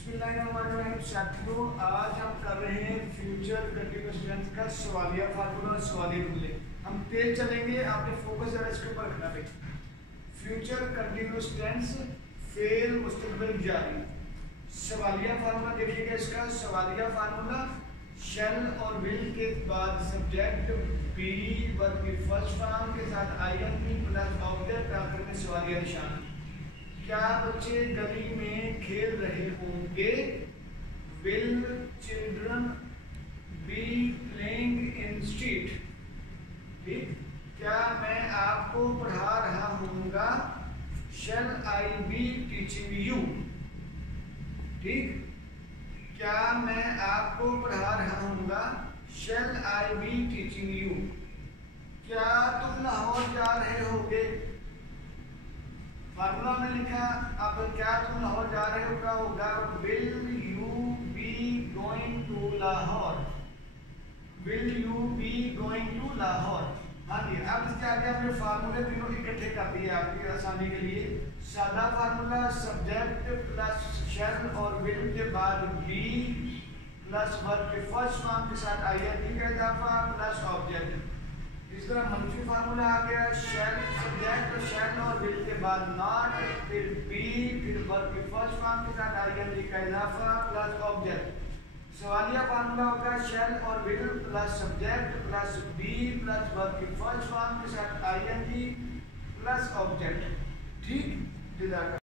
साथियों, आज हम कर रहे हैं फ्यूचर कंटीन्यूअस टेंस का सवालिया फार्मूला और सवालिया जुमले। हम तेज चलेंगे, आपने फोकस जरा इसके ऊपर रखना है। फ्यूचर कंटीन्यूअस टेंस फेल मुस्तकबिल जारी। सवालिया फार्मूला देखिएगा इसका। सवालिया फार्मूला शैल और विल के बाद सब्जेक्ट बी वर्ब की फर्स्ट फॉर्म के साथ आईएनजी प्लस ऑब्जेक्ट, आखिर में सवालिया निशान। क्या बच्चे गली में खेल रहे होंगे? Will children be playing in street? ठीक। क्या मैं आपको पढ़ा रहा होऊंगा? शैल आई बी टीचिंग यू? ठीक। क्या मैं आपको पढ़ा रहा होऊंगा? शैल आई बी टीचिंग यू? क्या तुम लाहौर जा रहे होगे? फार्मूला में लिखा, अब क्या तुम लाहौर जा रहे हो क्या होगा? Will you be going to Lahore? Will you be going to Lahore? हाँ जी। अब इसके आगे हमने फार्मूले तीनों इकट्ठे कर दिए आपकी आसानी के लिए। सादा फार्मूला सब्जेक्ट प्लस शैल और विल के बाद बी प्लस वर्ब के फर्स्ट फॉर्म के साथ आईएनजी का इजाफा प्लस ऑब्जेक्ट। इस तरह मंफी फार्मूला आ गया, शैल सब्जेक्ट शैल और विल के बाद नॉट, फिर बी, फिर वर्ब की फर्स्ट फॉर्म के साथ आईएनजी का इजाफा प्लस ऑब्जेक्ट। सवालिया फार्मूला होगा शैल और will plus subject plus B plus verb की फर्स्ट फॉर्म के साथ आईएनजी प्लस ऑब्जेक्ट। ठीक।